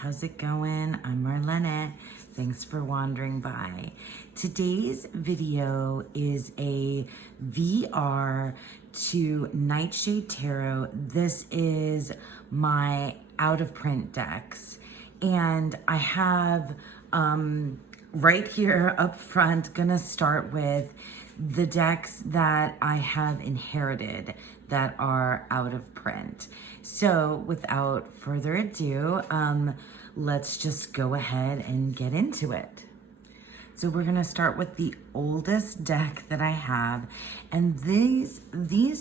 how's it going? I'm Marlene. Thanks for wandering by. Today's video is a VR to Nightshade Tarot. This is my out of print decks. And I have right here up front, gonna start with the decks that I have inherited that are out of print. So without further ado, let's just go ahead and get into it. So we're gonna start with the oldest deck that I have. And these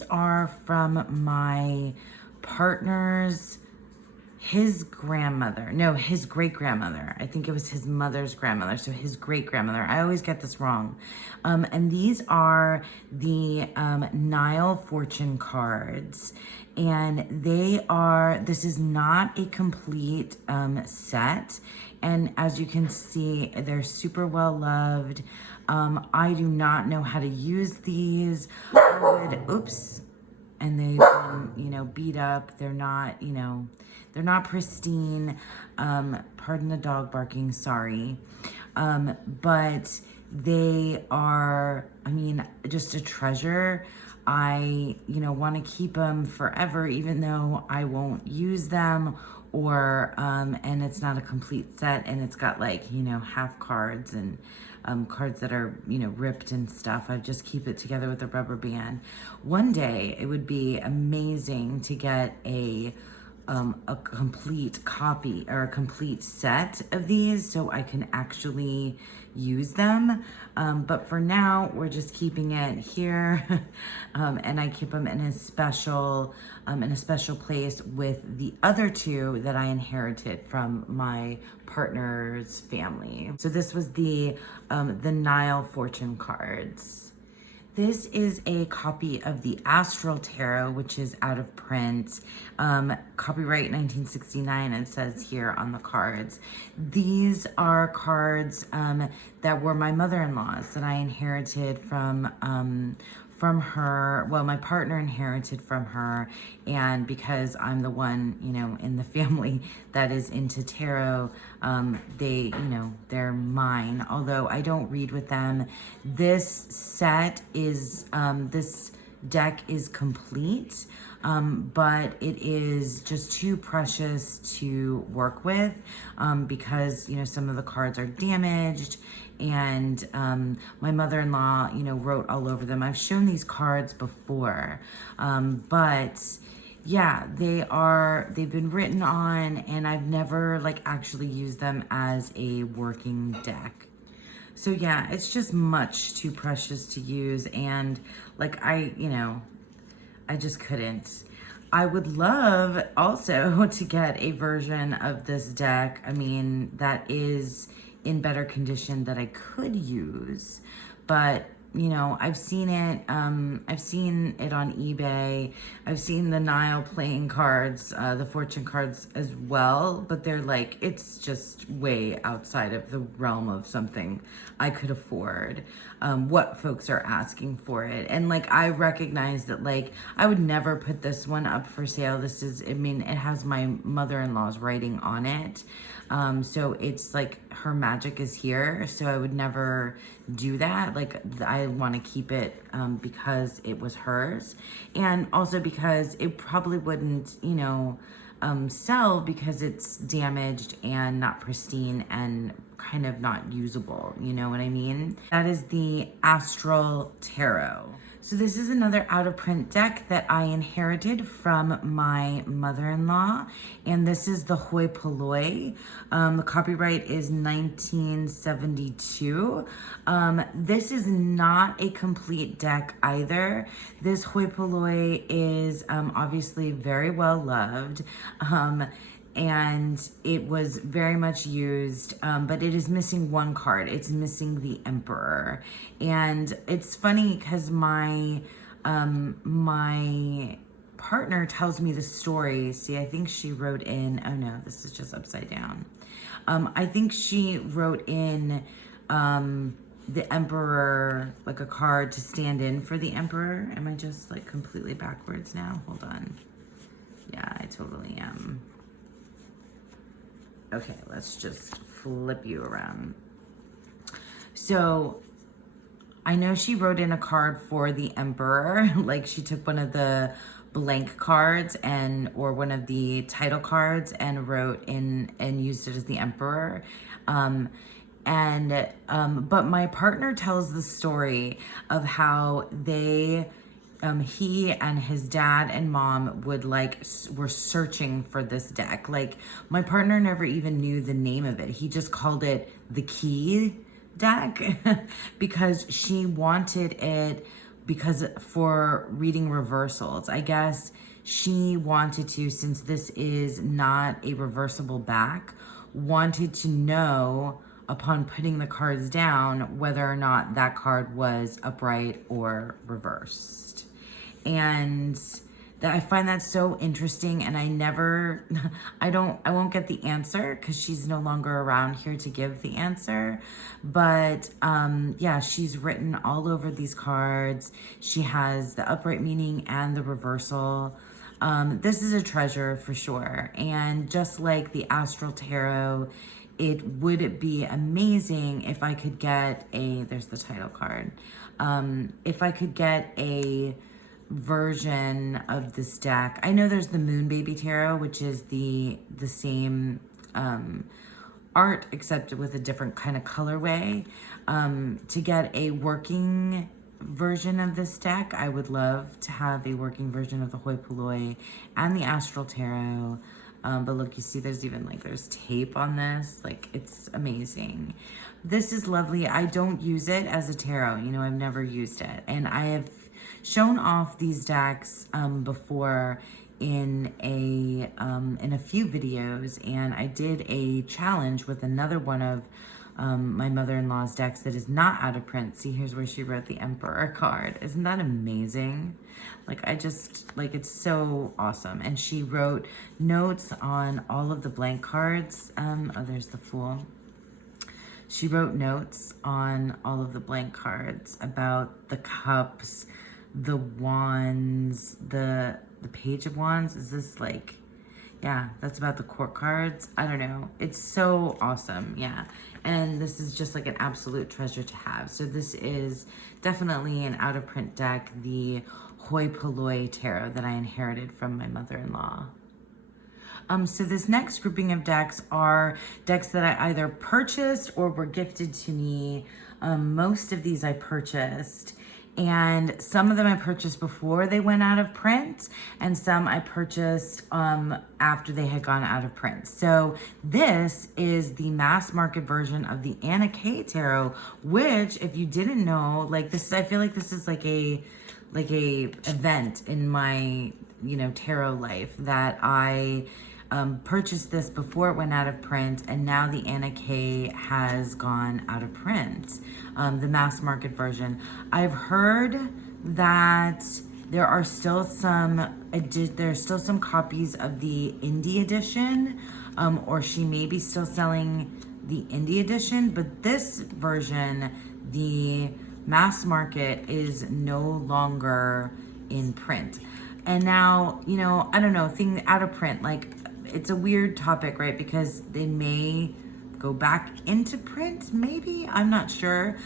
are from my partner's, his great-grandmother. I think it was his mother's grandmother, so his great-grandmother. I always get this wrong. And these are the Nile fortune cards. And this is not a complete set. And as you can see, they're super well loved. I do not know how to use these. And they've been, beat up. They're not, they're not pristine. Pardon the dog barking, sorry. But they are, just a treasure. I, want to keep them forever, even though I won't use them, or, and it's not a complete set, and it's got half cards and cards that are, ripped and stuff. I just keep it together with a rubber band. One day it would be amazing to get a complete copy or a complete set of these so I can actually use them. But for now, we're just keeping it here. And I keep them in a special place with the other two that I inherited from my partner's family. So this was the Nile fortune cards. This is a copy of the Astral Tarot, which is out of print. Copyright 1969, it says here on the cards. These are cards that were my mother-in-law's that I inherited from her. Well, my partner inherited from her, and because I'm the one, in the family that is into tarot, they're mine, although I don't read with them. This set is, this deck is complete, but it is just too precious to work with, because, some of the cards are damaged, and my mother-in-law, wrote all over them. I've shown these cards before, but yeah, they've been written on, and I've never actually used them as a working deck. So yeah, it's just much too precious to use, and I just couldn't. I would love also to get a version of this deck, that is in better condition that I could use, but I've seen it on eBay. I've seen the Nile playing cards, the fortune cards as well, but they're it's just way outside of the realm of something I could afford, what folks are asking for it. And I recognize that I would never put this one up for sale. This is, it has my mother-in-law's writing on it. So it's her magic is here. So I would never do that. I want to keep it because it was hers, and also because it probably wouldn't, sell because it's damaged and not pristine and kind of not usable. You know what I mean? That is the Astral Tarot. So this is another out of print deck that I inherited from my mother-in-law, and this is the polloi. The copyright is 1972. This is not a complete deck either. This polloi is obviously very well loved. And it was very much used, but it is missing one card. It's missing the Emperor. And it's funny because my partner tells me the story. See, I think she wrote in, oh no, this is just upside down. I think she wrote in the Emperor, a card to stand in for the Emperor. Am I just completely backwards now? Hold on. Yeah, I totally am. Okay, let's just flip you around. So I know she wrote in a card for the Emperor, like she took one of the blank cards or one of the title cards and wrote in and used it as the Emperor. But my partner tells the story of how he and his dad and mom were searching for this deck. Like, my partner never even knew the name of it. He just called it the key deck because she wanted it for reading reversals. I guess she wanted to, since this is not a reversible back, wanted to know upon putting the cards down whether or not that card was upright or reversed. And that I find that so interesting, and I won't get the answer because she's no longer around here to give the answer. But yeah, she's written all over these cards. She has the upright meaning and the reversal. This is a treasure for sure. And just like the Astral Tarot, it would be amazing if I could get there's the title card. If I could get a version of this deck. I know there's the Moon Baby Tarot, which is the same art except with a different kind of colorway. To get a working version of this deck, I would love to have a working version of the polloi and the Astral Tarot. But look, you see there's tape on this. Like, it's amazing. This is lovely. I don't use it as a tarot. I've never used it. And I have shown off these decks before in a few videos, and I did a challenge with another one of my mother-in-law's decks that is not out of print. See, here's where she wrote the Emperor card. Isn't that amazing? It's so awesome. And she wrote notes on all of the blank cards. Oh, there's the Fool. She wrote notes on all of the blank cards about the cups, the wands, the Page of Wands. Is this yeah, that's about the court cards. I don't know. It's so awesome. Yeah. And this is just an absolute treasure to have. So this is definitely an out of print deck, the polloi tarot that I inherited from my mother-in-law. So this next grouping of decks are decks that I either purchased or were gifted to me. Most of these I purchased. And some of them I purchased before they went out of print, and some I purchased after they had gone out of print. So this is the mass market version of the Anna K Tarot, which, if you didn't know, I feel like this is like a event in my tarot life, that I purchased this before it went out of print, and now the Anna K has gone out of print, the mass market version. I've heard that there's still some copies of the indie edition, or she may be still selling the indie edition, but this version, the mass market, is no longer in print. And now, I don't know, thing out of print, it's a weird topic, right? Because they may go back into print, maybe? I'm not sure.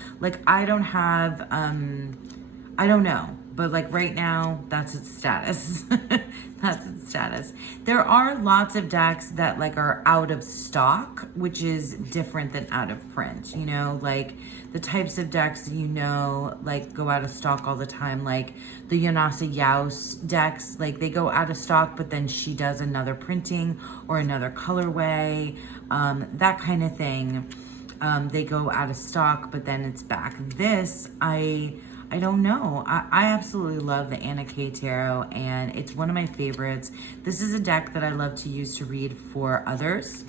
I don't have, I don't know. But right now, that's its status. That's its status. There are lots of decks that are out of stock, which is different than out of print. The types of decks go out of stock all the time, the Yonasa Yaus decks. They go out of stock, but then she does another printing or another colorway, that kind of thing. They go out of stock, but then it's back. This, I don't know. I absolutely love the Anna K Tarot, and it's one of my favorites. This is a deck that I love to use to read for others.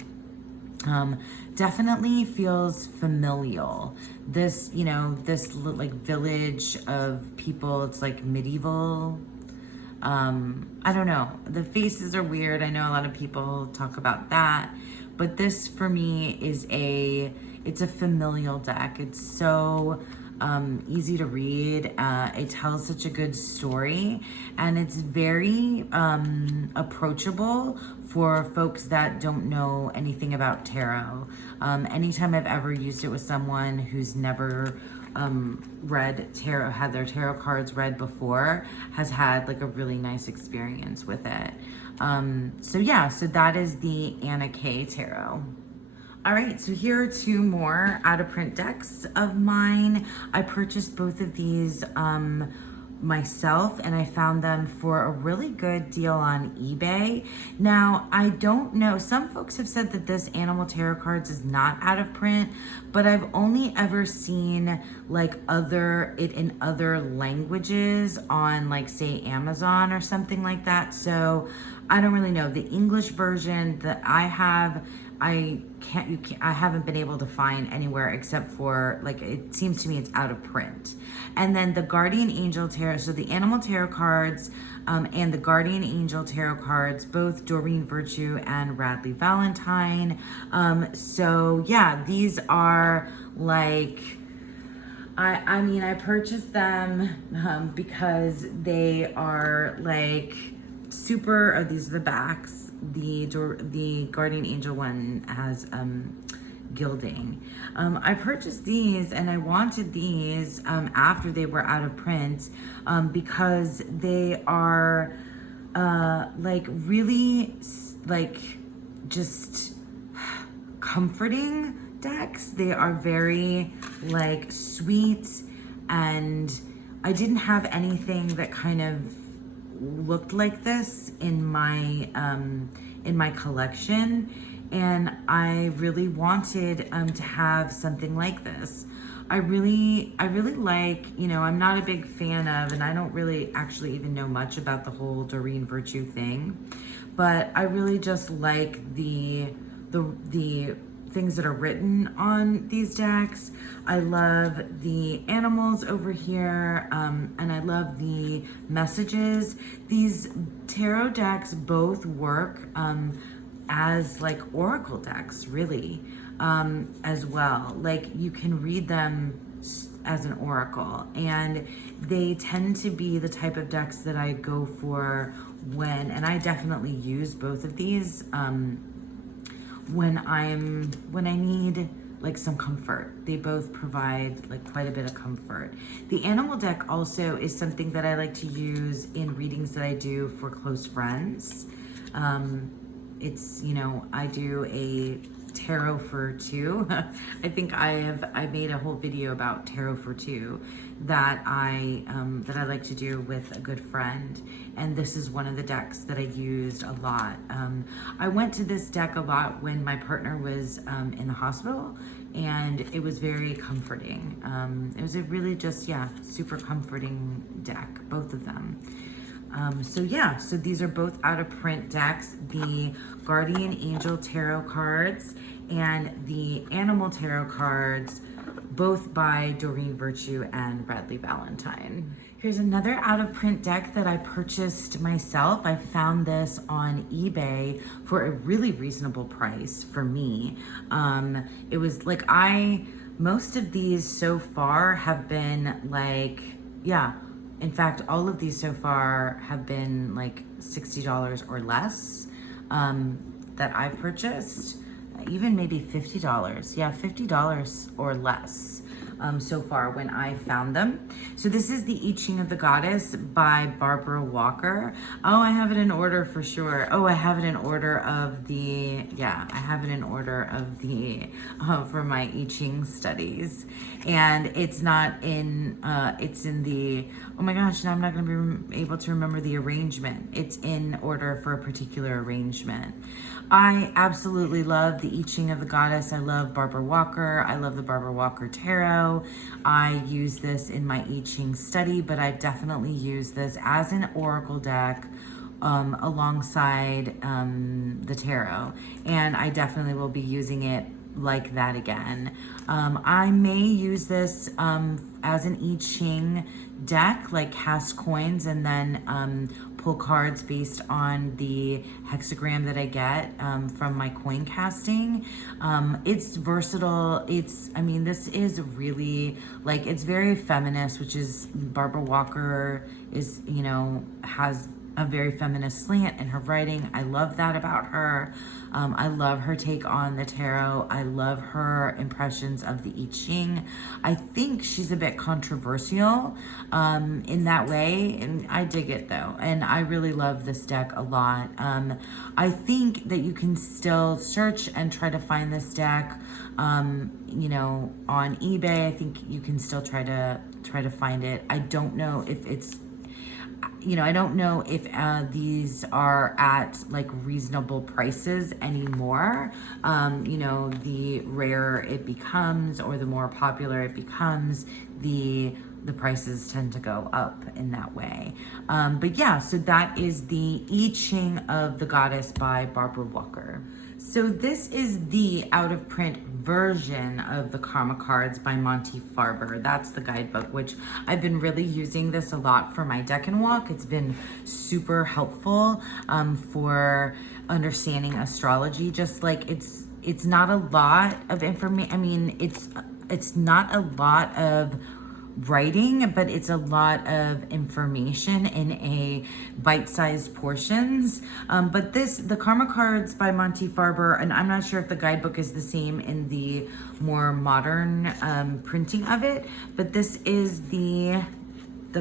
Definitely feels familial. This, this village of people, it's medieval. I don't know. The faces are weird. I know a lot of people talk about that, but this for me is it's a familial deck. It's so easy to read. It tells such a good story, and it's very approachable for folks that don't know anything about tarot. Anytime I've ever used it with someone who's never read tarot, had their tarot cards read before, has had like a really nice experience with it. So yeah, so that is the Anna K Tarot. All right, so here are two more out of print decks of mine. I purchased both of these myself, and I found them for a really good deal on eBay. Now, I don't know, some folks have said that this Animal Tarot Cards is not out of print, but I've only ever seen like it in other languages on like say Amazon or something like that. So I don't really know. The English version that I have, I haven't been able to find anywhere except for, like, it seems to me it's out of print. And then the Guardian Angel Tarot, so the Animal Tarot cards and the Guardian Angel Tarot cards, both Doreen Virtue and Radley Valentine. So yeah, these are like, I mean, I purchased them because they are like super, oh, these are the backs. The Guardian Angel one has gilding. I purchased these and I wanted these after they were out of print because they are like really like just comforting decks. They are very like sweet, and I didn't have anything that kind of looked like this in my collection, and I really wanted to have something like this. I really like, you know, I'm not a big fan of, and I don't really actually even know much about the whole Doreen Virtue thing, but I really just like the things that are written on these decks. I love the animals over here, and I love the messages. These tarot decks both work as like oracle decks, really, as well. Like, you can read them as an oracle, and they tend to be the type of decks that I go for and I definitely use both of these when I need like some comfort. They both provide like quite a bit of comfort. The animal deck also is something that I like to use in readings that I do for close friends. It's, you know, I do a tarot for two. I think I made a whole video about tarot for two that I like to do with a good friend, and this is one of the decks that I used a lot. I went to this deck a lot when my partner was in the hospital, and it was very comforting. It was a really just, yeah, super comforting deck, both of them. So yeah, so these are both out of print decks, the Guardian Angel Tarot cards and the Animal Tarot cards, both by Doreen Virtue and Radley Valentine. Here's another out of print deck that I purchased myself. I found this on eBay for a really reasonable price for me. It was like, most of these so far have been like, yeah, in fact, all of these so far have been like $60 or less that I've purchased. Even maybe $50. Yeah, $50 or less so far when I found them. So this is the I Ching of the Goddess by Barbara Walker. Oh, I have it in order for sure. Oh, I have it in order of the, yeah, I have it in order of the, for my I Ching studies. And it's not in, it's in the, oh my gosh, now I'm not going to be able to remember the arrangement. It's in order for a particular arrangement. I absolutely love the I Ching of the Goddess. I love Barbara Walker. I love the Barbara Walker Tarot. I use this in my I Ching study, but I definitely use this as an oracle deck alongside the tarot. And I definitely will be using it like that again. I may use this as an I Ching deck, like cast coins and then pull cards based on the hexagram that I get from my coin casting. It's versatile. This is really, like, it's very feminist, which is Barbara Walker is, has a very feminist slant in her writing. I love that about her. I love her take on the tarot. I love her impressions of the I Ching. I think she's a bit controversial in that way, and I dig it though. And I really love this deck a lot. I think that you can still search and try to find this deck, on eBay. I think you can still try to find it. I don't know if it's I don't know if these are at like reasonable prices anymore. The rarer it becomes or the more popular it becomes, the prices tend to go up in that way. But yeah, so that is the I Ching of the Goddess by Barbara Walker. So this is the out-of-print version of the Karma Cards by Monty Farber. That's the guidebook, which I've been really using this a lot for my deck and walk. It's been super helpful for understanding astrology. Just like it's not a lot of information. It's not a lot of writing, but it's a lot of information in a bite-sized portions. But the Karma Cards by Monty Farber, and I'm not sure if the guidebook is the same in the more modern printing of it, but this is the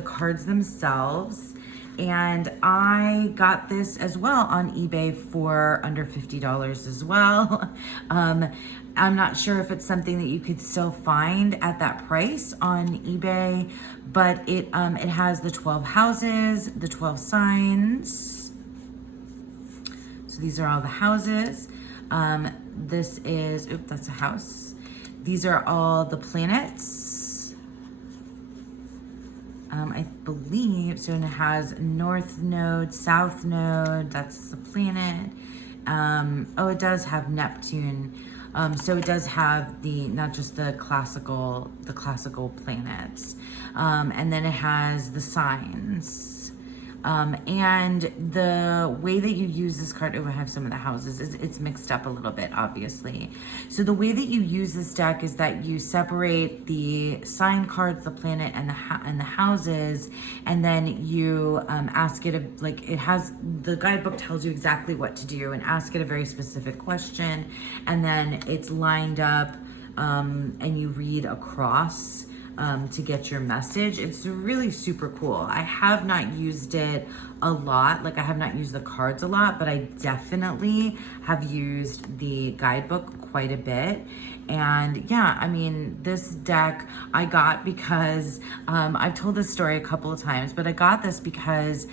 cards themselves. And I got this as well on eBay for under $50 as well. I'm not sure if it's something that you could still find at that price on eBay, but it has the 12 houses, the 12 signs. So these are all the houses. This is, that's a house. These are all the planets. I believe, so it has North Node, South Node, that's the planet. It does have Neptune. So it does have not just the classical planets. And then it has the signs. And the way that you use this card, I have some of the houses, it's mixed up a little bit, obviously. So the way that you use this deck is that you separate the sign cards, the planet, and the houses, and then you ask it, the guidebook tells you exactly what to do, and ask it a very specific question, and then it's lined up, and you read across to get your message. It's really super cool. I have not used it a lot. I have not used the cards a lot, but I definitely have used the guidebook quite a bit. And yeah, this deck I got because I've told this story a couple of times, but I got this because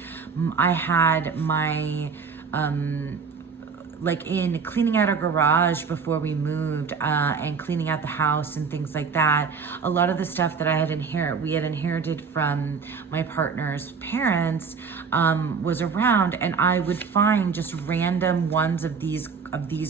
I had my in cleaning out our garage before we moved and cleaning out the house and things like that, a lot of the stuff that we had inherited from my partner's parents was around, and I would find just random ones of these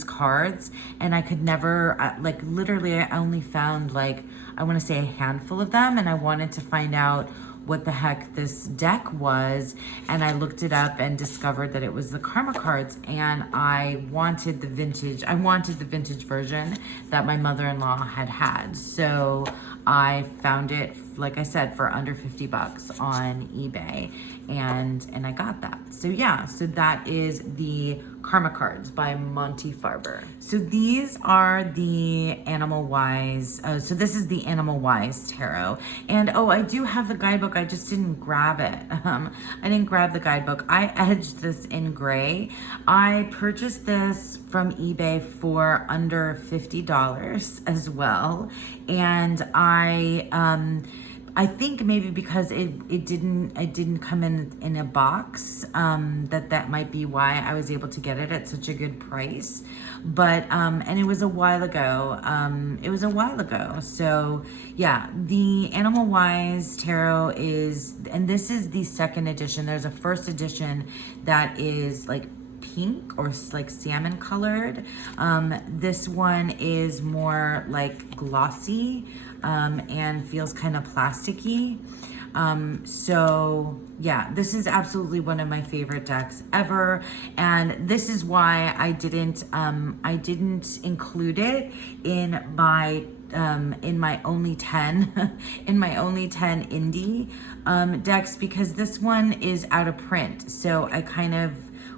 cards, and I could never, literally I only found I want to say a handful of them, and I wanted to find out what the heck this deck was, and I looked it up and discovered that it was the Karma Cards, and I wanted the vintage version that my mother-in-law had. So I found it, like I said, for under $50 on eBay, and I got that. So yeah, so that is the Karma Cards by Monty Farber. So these are the Animal Wise. So this is the Animal Wise Tarot. And I do have the guidebook. I just didn't grab it. I didn't grab the guidebook. I edged this in gray. I purchased this from eBay for under $50 as well. And I think maybe because it didn't come in a box, that might be why I was able to get it at such a good price. But and it was a while ago. So yeah, the Animal Wise Tarot and this is the second edition. There's a first edition that is pink or salmon colored. This one is more glossy and feels kind of plasticky. So yeah, this is absolutely one of my favorite decks ever, and this is why I didn't include it in my only 10 in my only 10 indie decks, because this one is out of print. So I kind of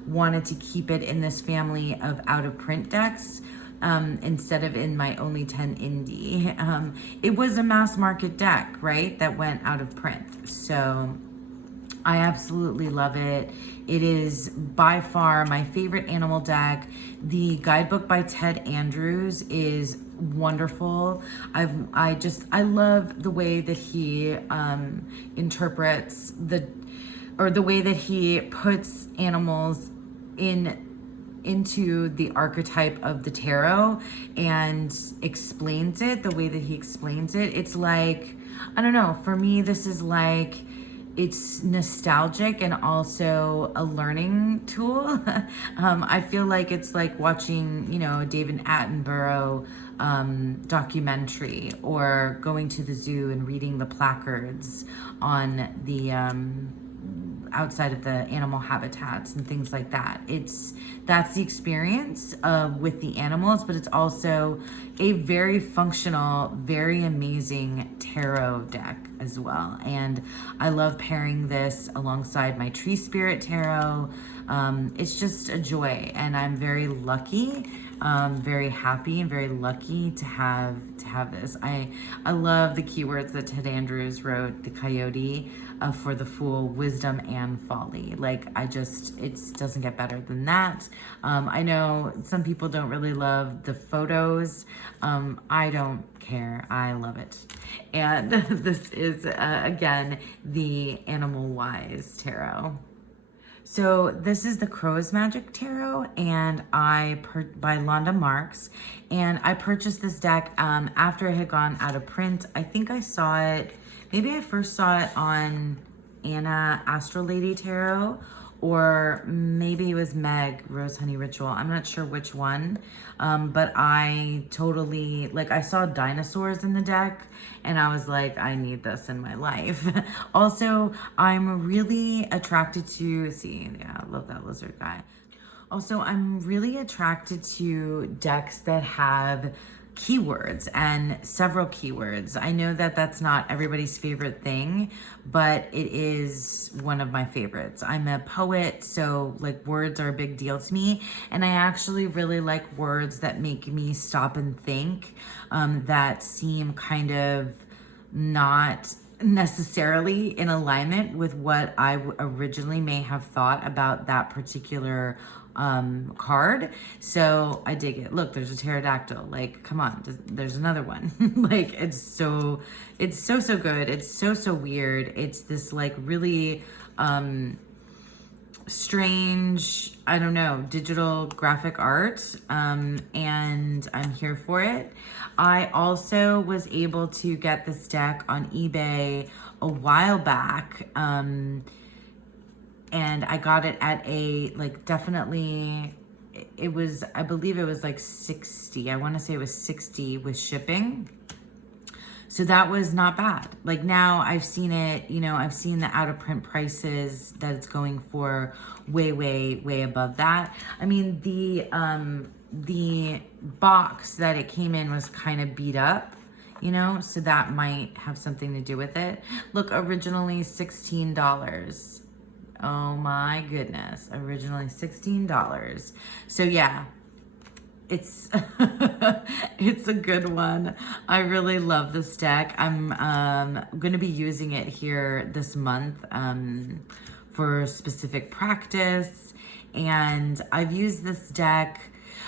wanted to keep it in this family of out of print decks, instead of in my only 10 indie. It was a mass market deck, right, that went out of print. So I absolutely love it. It is by far my favorite animal deck. The guidebook by Ted Andrews is wonderful. I love the way that he interprets the way that he puts animals into the archetype of the tarot and explains it the way that he explains it. It's like, I don't know, for me this is like, it's nostalgic and also a learning tool. I feel like it's like watching, a David Attenborough documentary, or going to the zoo and reading the placards on the outside of the animal habitats and things like that. That's the experience with the animals, but it's also a very functional, very amazing tarot deck as well. And I love pairing this alongside my Tree Spirit Tarot. It's just a joy, and I'm very lucky, very happy and very lucky to have this. I love the keywords that Ted Andrews wrote, the coyote, for the fool, wisdom and folly. Like, it doesn't get better than that. I know some people don't really love the photos. I don't care. I love it. And this is, again, the Animal Wise Tarot. So this is the Crow's Magic Tarot, and by Londa Marks, and I purchased this deck after it had gone out of print. I think I saw it, maybe I first saw it on Anna Astral Lady Tarot, or maybe it was Meg Rose Honey Ritual. I'm not sure which one, but I totally, I saw dinosaurs in the deck, and I was like, I need this in my life. Also, I'm really attracted to, I love that lizard guy. Also, I'm really attracted to decks that have keywords, and several keywords. I know that that's not everybody's favorite thing, but it is one of my favorites. I'm a poet, so words are a big deal to me, and I actually really like words that make me stop and think, that seem kind of not necessarily in alignment with what I originally may have thought about that particular card. So I dig it. Look, there's a pterodactyl. Come on, there's another one. It's so good. It's so weird. It's this really strange, I don't know, digital graphic art, and I'm here for it. I also was able to get this deck on eBay a while back, and I got it at a, definitely, it was, I believe it was 60. I want to say it was 60 with shipping. So that was not bad. Now I've seen it, I've seen the out of print prices that it's going for way above that. I mean, the box that it came in was kind of beat up, so that might have something to do with it. Look, originally $16. Oh my goodness, originally $16. So yeah, it's it's a good one. I really love this deck. I'm going to be using it here this month for specific practice, and I've used this deck.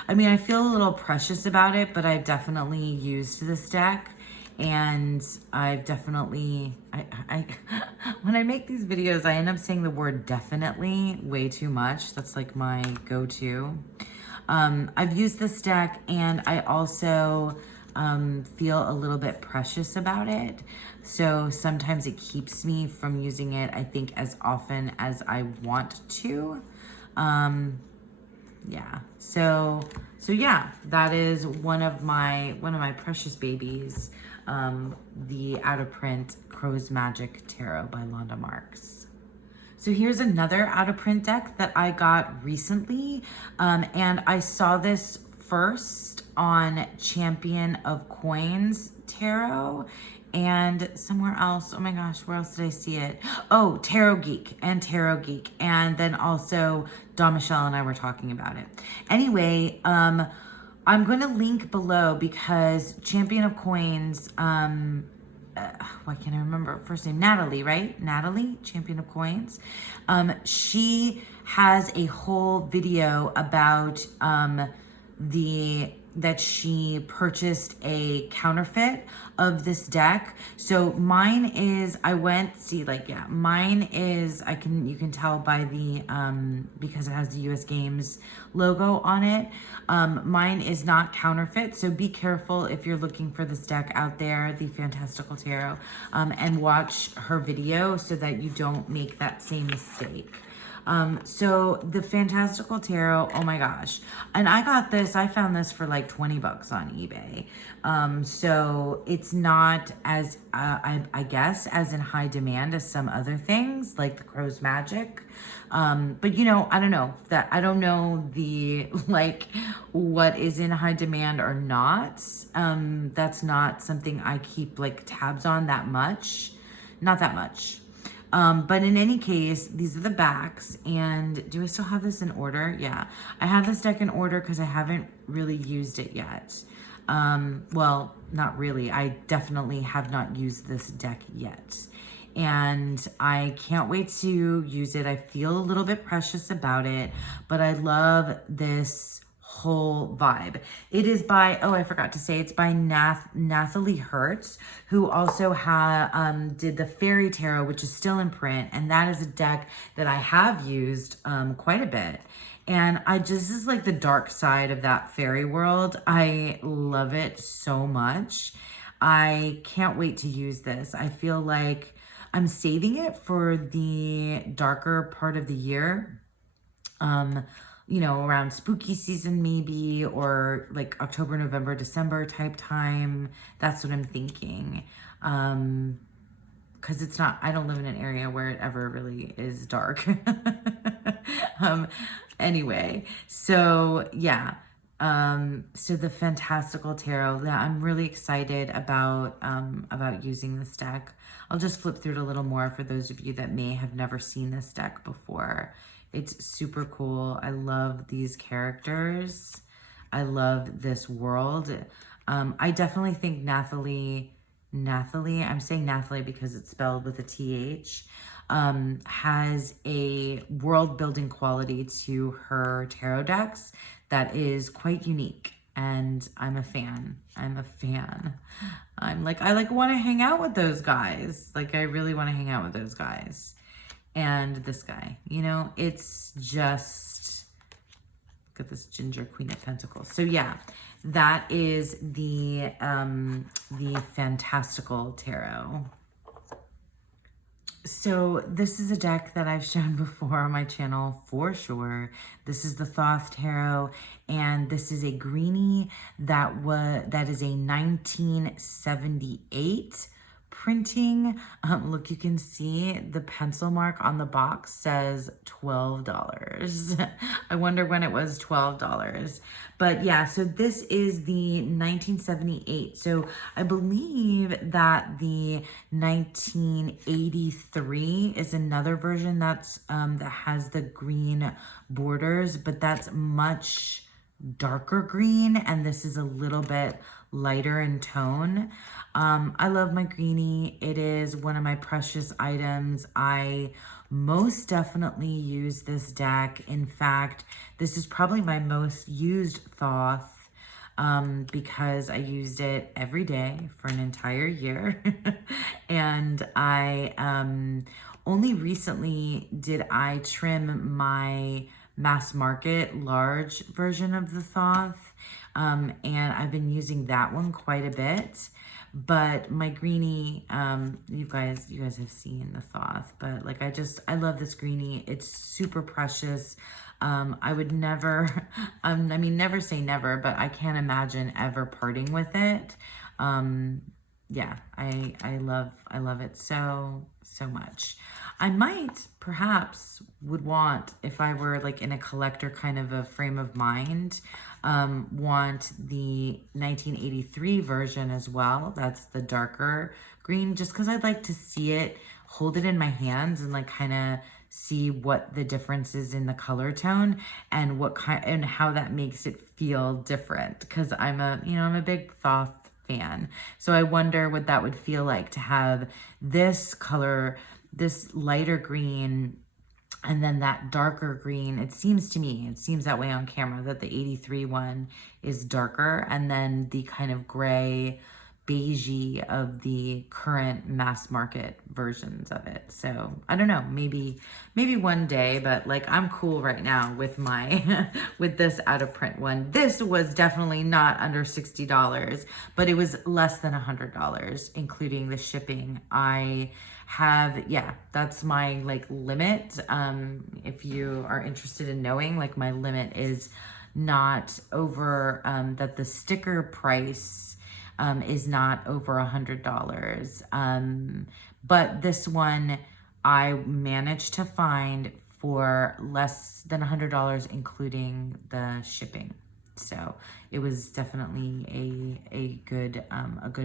I mean, I feel a little precious about it, but I've definitely used this deck. And I've definitely, I when I make these videos, I end up saying the word definitely way too much. That's my go-to. I've used this deck, and I also feel a little bit precious about it. So sometimes it keeps me from using it, I think, as often as I want to. Yeah. So yeah, that is one of my precious babies, the out of print Crow's Magic Tarot by Londa Marks. So here's another out of print deck that I got recently, and I saw this first on Champion of Coins Tarot and somewhere else. Oh my gosh, where else did I see it? Oh, Tarot Geek. And then also Dawn Michelle and I were talking about it. Anyway, I'm going to link below because Champion of Coins, why can't I remember her first name? Natalie, right? Natalie, Champion of Coins. She has a whole video about that she purchased a counterfeit of this deck. So mine is, mine is, you can tell by the, because it has the US Games logo on it. Mine is not counterfeit, so be careful if you're looking for this deck out there, the Fantastical Tarot, and watch her video so that you don't make that same mistake. So the Fantastical Tarot, oh my gosh. And I found this for like 20 bucks on eBay. So it's not as, I guess, as in high demand as some other things like the Crow's Magic. But you know, I don't know the, like, what is in high demand or not. That's not something I keep like tabs on that much. Not that much. But in any case, these are the backs. And do I still have this in order? Yeah, I have this deck in order because I haven't really used it yet. Well, not really. I definitely have not used this deck yet. And I can't wait to use it. I feel a little bit precious about it, but I love this whole vibe. It is by, oh, I forgot to say, it's by Nathalie Hertz, who also did the Fairy Tarot, which is still in print, and that is a deck that I have used quite a bit. And this is like the dark side of that fairy world. I love it so much. I can't wait to use this. I feel like I'm saving it for the darker part of the year. You know, around spooky season maybe, or like October, November, December type time. That's what I'm thinking. Because I don't live in an area where it ever really is dark. Anyway, so yeah. So the Fantastical Tarot, I'm really excited about using this deck. I'll just flip through it a little more for those of you that may have never seen this deck before. It's super cool. I love these characters. I love this world. I definitely think Nathalie, I'm saying Nathalie because it's spelled with a TH, has a world building quality to her tarot decks that is quite unique. And I'm a fan. I want to hang out with those guys. Like, I really want to hang out with those guys. And this guy, you know, it's just, look at this Ginger Queen of Pentacles. So yeah, that is the Fantastical Tarot. So this is a deck that I've shown before on my channel for sure. This is the Thoth Tarot, and this is a greeny that is a 1978 printing. Look, you can see the pencil mark on the box says $12. I wonder when it was $12. But yeah, so this is the 1978. So I believe that the 1983 is another version that has the green borders, but that's much darker green, and this is a little bit lighter in tone. I love my greeny. It is one of my precious items. I most definitely use this deck. In fact, this is probably my most used Thoth, because I used it every day for an entire year. And I only recently did I trim my mass market large version of the Thoth. And I've been using that one quite a bit. But my greeny, you guys have seen the Thoth, but like I love this greeny. It's super precious. I would never, I mean, never say never, but I can't imagine ever parting with it. Yeah, I love it so much. I might perhaps would want, if I were like in a collector kind of a frame of mind, want the 1983 version as well. That's the darker green, just because I'd like to see it, hold it in my hands and like kind of see what the difference is in the color tone and what kind and how that makes it feel different. Because I'm a big Thoth fan. So I wonder what that would feel like to have this color, this lighter green, and then that darker green. It seems that way on camera, that the 83 one is darker, and then the kind of gray beigey of the current mass market versions of it. So I don't know, maybe one day, but like I'm cool right now with my with this out of print one. This was definitely not under $60, but it was less than $100 including the shipping. I have, yeah, that's my like limit. If you are interested in knowing, like my limit is not over that the sticker price is not over $100. But this one I managed to find for less than $100, including the shipping. So it was definitely a good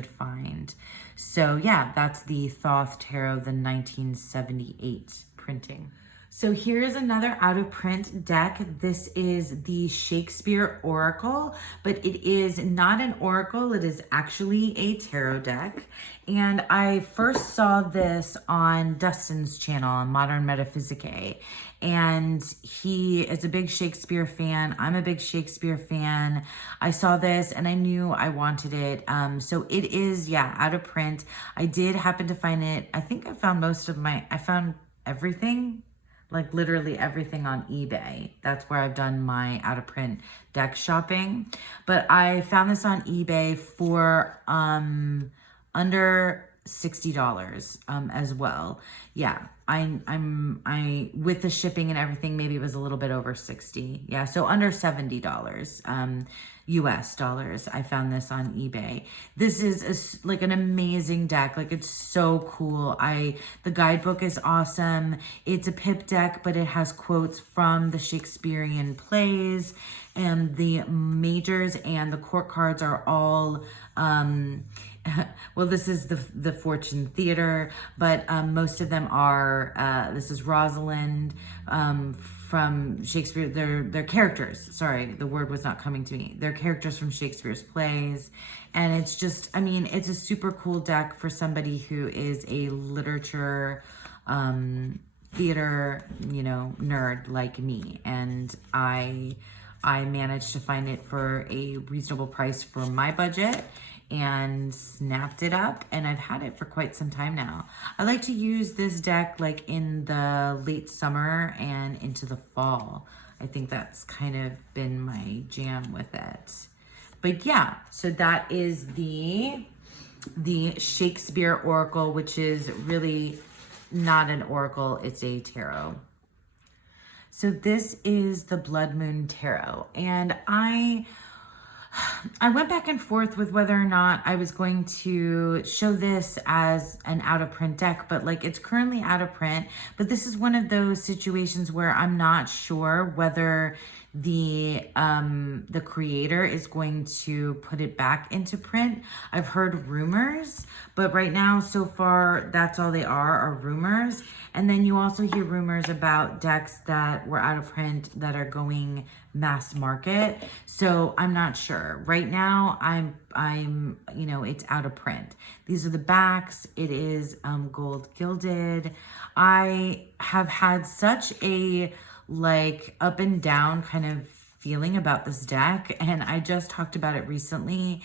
find. So yeah, that's the Thoth Tarot, the 1978 printing. So here's another out of print deck. This is the Shakespeare Oracle, but it is not an oracle. It is actually a tarot deck. And I first saw this on Dustin's channel on Modern Metaphysique. And he is a big Shakespeare fan. I'm a big Shakespeare fan. I saw this and I knew I wanted it. So it is, yeah, out of print. I did happen to find it. I think I found I found everything, like literally everything on eBay. That's where I've done my out of print deck shopping. But I found this on eBay for under $60 as well. Yeah, I with the shipping and everything, maybe it was a little bit over 60. Yeah, so under $70 US dollars. I found this on eBay. This is like an amazing deck. Like it's so cool. The guidebook is awesome. It's a pip deck, but it has quotes from the Shakespearean plays, and the majors and the court cards are all well, this is the Fortune Theater, but most of them are, this is Rosalind from Shakespeare. They're characters. Sorry, the word was not coming to me. They're characters from Shakespeare's plays. And it's just, I mean, it's a super cool deck for somebody who is a literature, theater, nerd like me. And I managed to find it for a reasonable price for my budget and snapped it up, and I've had it for quite some time now. I like to use this deck like in the late summer and into the fall. I think that's kind of been my jam with it. But yeah, so that is the Shakespeare Oracle, which is really not an oracle, it's a tarot. So this is the Blood Moon Tarot, and I went back and forth with whether or not I was going to show this as an out of print deck, but like it's currently out of print. But this is one of those situations where I'm not sure whether the creator is going to put it back into print. I've heard rumors, but right now, so far, that's all they are rumors. And then you also hear rumors about decks that were out of print that are going mass market. So I'm not sure. Right now, I'm it's out of print. These are the backs. It is gold gilded. I have had such a like up and down kind of feeling about this deck, and I just talked about it recently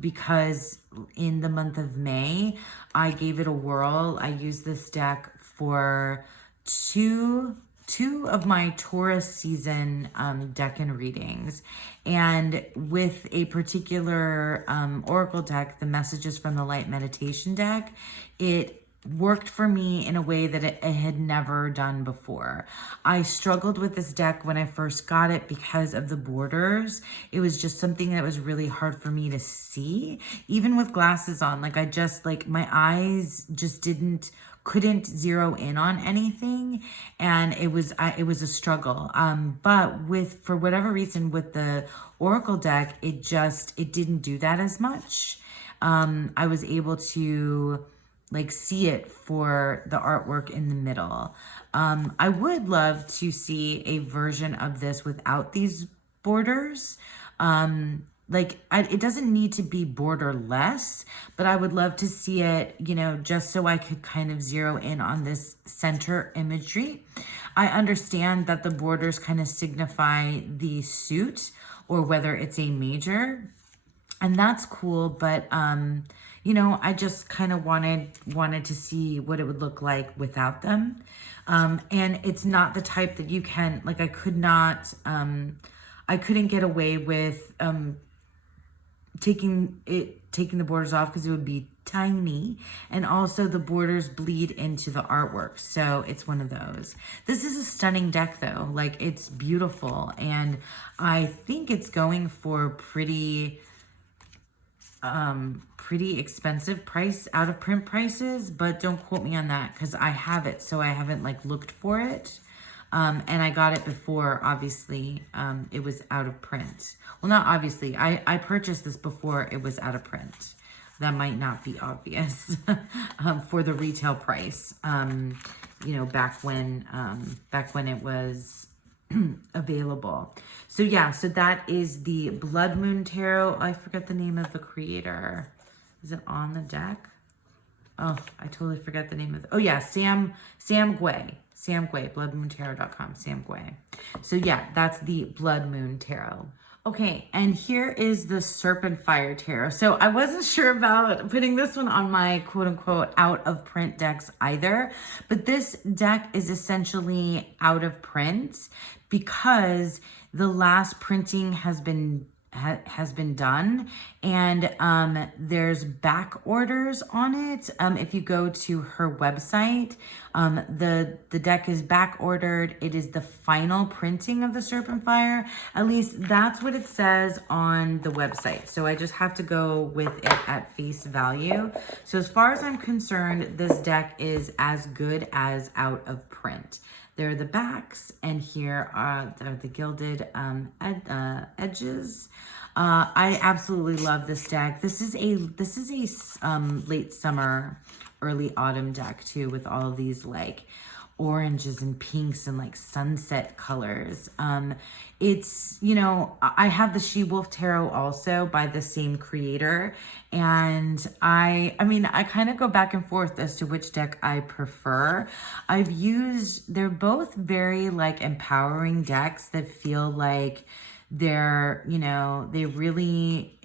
because in the month of May I gave it a whirl. I used this deck for 2 two of my Taurus season decan readings, and with a particular oracle deck, the Messages from the Light meditation deck, it worked for me in a way that it had never done before. I struggled with this deck when I first got it because of the borders. It was just something that was really hard for me to see, even with glasses on. Like, I just, like, my eyes just couldn't zero in on anything, and it was a struggle. But for whatever reason, with the oracle deck, it didn't do that as much. I was able to like see it for the artwork in the middle. I would love to see a version of this without these borders. It doesn't need to be borderless, but I would love to see it, you know, just so I could kind of zero in on this center imagery. I understand that the borders kind of signify the suit or whether it's a major, and that's cool, but you know, I just kind of wanted to see what it would look like without them. And it's not the type that you can, like, I couldn't get away with taking the borders off because it would be tiny, and also the borders bleed into the artwork, so it's one of those. This is a stunning deck though, like, it's beautiful, and I think it's going for pretty expensive price, out of print prices, but don't quote me on that because I have it, so I haven't like looked for it. And I got it before, obviously, it was out of print. Well, not obviously, I purchased this before it was out of print. That might not be obvious for the retail price, you know, back when it was available. So yeah, so that is the Blood Moon Tarot. I forget the name of the creator. Is it on the deck? Oh, I totally forgot the name of oh yeah, Sam Gway, bloodmoontarot.com, Sam Gway. So yeah, that's the Blood Moon Tarot. Okay, and here is the Serpent Fire Tarot. So I wasn't sure about putting this one on my quote-unquote out-of-print decks either, but this deck is essentially out of print because the last printing has been done, and there's back orders on it. If you go to her website, the deck is back ordered. It is the final printing of the Serpent Fire. At least that's what it says on the website. So I just have to go with it at face value. So as far as I'm concerned, this deck is as good as out of print. There are the backs, and here are the gilded edges. I absolutely love this deck. This is a late summer, early autumn deck too, with all of these like oranges and pinks and like sunset colors. It's, you know, I have the She-Wolf Tarot also by the same creator, and I mean, I kind of go back and forth as to which deck I prefer. They're both very like empowering decks that feel like they're, you know, they really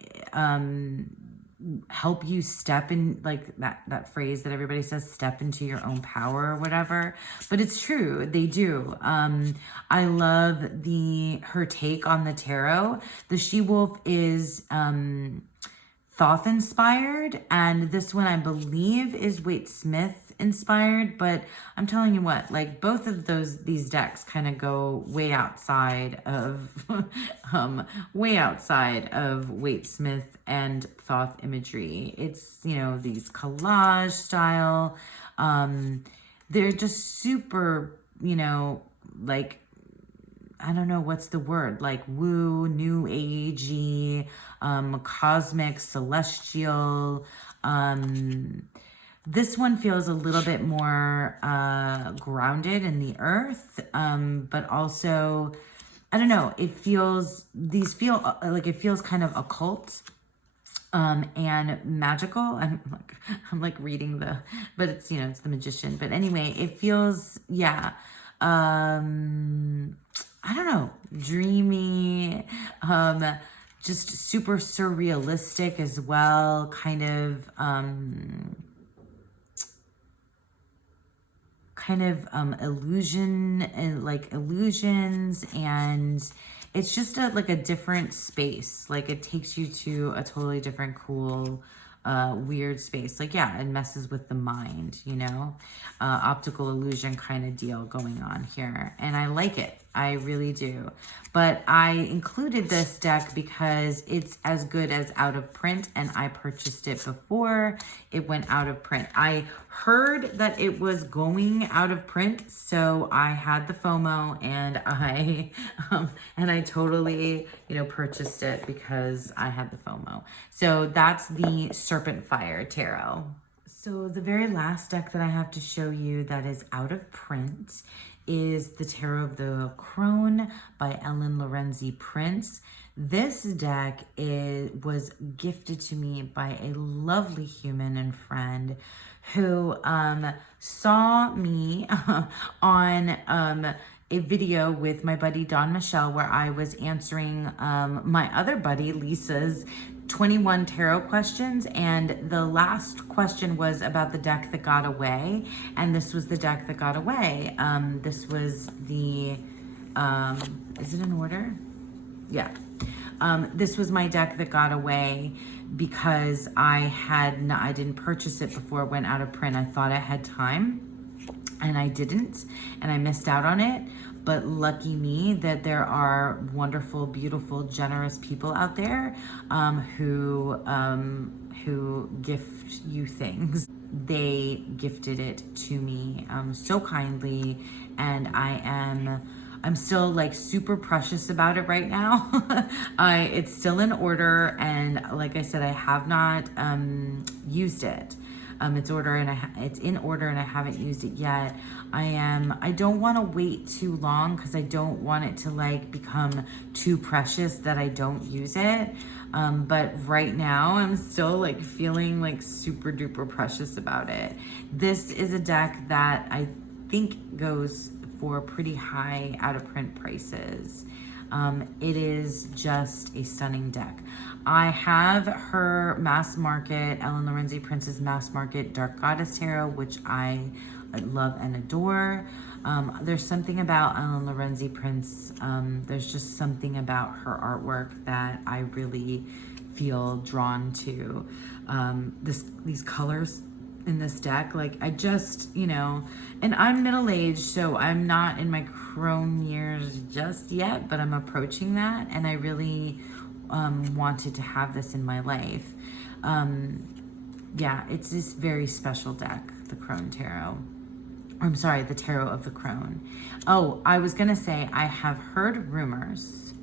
help you step in, like that phrase that everybody says, step into your own power or whatever, but it's true, they do. I love her take on the tarot. The She-Wolf is Thoth inspired, and this one I believe is Waite Smith inspired, but I'm telling you what, like both of these decks kind of go way outside of Waite Smith and Thoth imagery. It's, you know, these collage style, they're just super, you know, like, I don't know what's the word, like woo, new agey, cosmic, celestial. This one feels a little bit more grounded in the earth, but also, I don't know, it feels kind of occult and magical. I'm like reading but it's, you know, it's the Magician. But anyway, it feels, yeah, I don't know, dreamy, just super surrealistic as well, kind kind of illusion and like illusions, and it's just like a different space. Like it takes you to a totally different cool weird space. Like, yeah, it messes with the mind, you know, optical illusion kind of deal going on here. And I like it. I really do. But I included this deck because it's as good as out of print, and I purchased it before it went out of print. I heard that it was going out of print, so I had the FOMO, and I totally, you know, purchased it because I had the FOMO. So that's the Serpent Fire Tarot. So the very last deck that I have to show you that is out of print is the Tarot of the Crone by Ellen Lorenzi Prince. This deck was gifted to me by a lovely human and friend who saw me on a video with my buddy Don Michelle, where I was answering my other buddy Lisa's 21 tarot questions, and the last question was about the deck that got away, and this was the deck that got away. This was the is it in order? Yeah. This was my deck that got away because I didn't purchase it before it went out of print. I thought I had time, and I didn't, and I missed out on it. But lucky me that there are wonderful, beautiful, generous people out there who gift you things. They gifted it to me so kindly, and I'm still like super precious about it right now. It's still in order, and like I said, I have not used it. It's in order, and I haven't used it yet. I don't want to wait too long because I don't want it to like become too precious that I don't use it. But right now I'm still like feeling like super duper precious about it. This is a deck that I think goes for pretty high out of print prices. It is just a stunning deck. I have her mass market, Ellen Lorenzi Prince's mass market Dark Goddess Tarot, which I love and adore. There's something about Ellen Lorenzi Prince. There's just something about her artwork that I really feel drawn to. These colors in this deck, like I just, you know, and I'm middle-aged, so I'm not in my crone years just yet, but I'm approaching that, and I really wanted to have this in my life. Yeah, it's this very special deck, the Crone Tarot. I'm sorry, the Tarot of the Crone. Oh, I was gonna say, I have heard rumors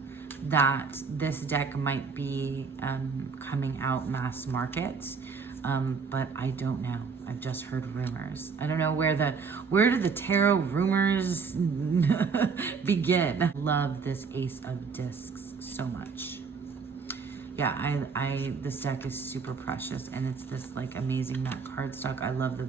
that this deck might be coming out mass market. But I don't know. I've just heard rumors. I don't know where do the tarot rumors begin. Love this Ace of Discs so much. Yeah, this deck is super precious, and it's this like amazing matte cardstock. I love the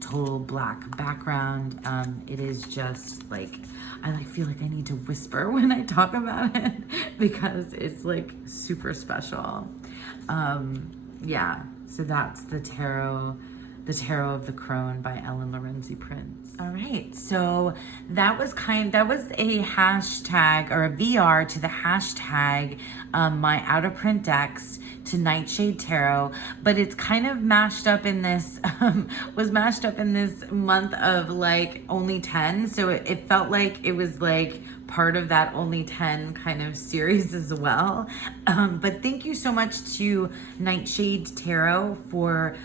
total black background. It is just like, I like feel like I need to whisper when I talk about it because it's like super special. Yeah. So that's the Tarot of the Crone by Ellen Lorenzi Prince. All right, so that was a hashtag or a VR to the hashtag my out of print decks to Nightshade Tarot, but it's kind of mashed up in this was mashed up in this month of like only 10, so it felt like it was like part of that only 10 kind of series as well. But thank you so much to Nightshade Tarot for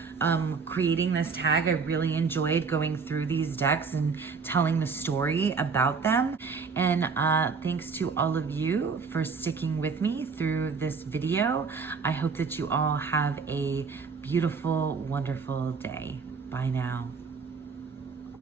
creating this tag. I really enjoyed going through these decks and telling the story about them. And thanks to all of you for sticking with me through this video. I hope that you all have a beautiful, wonderful day. Bye now.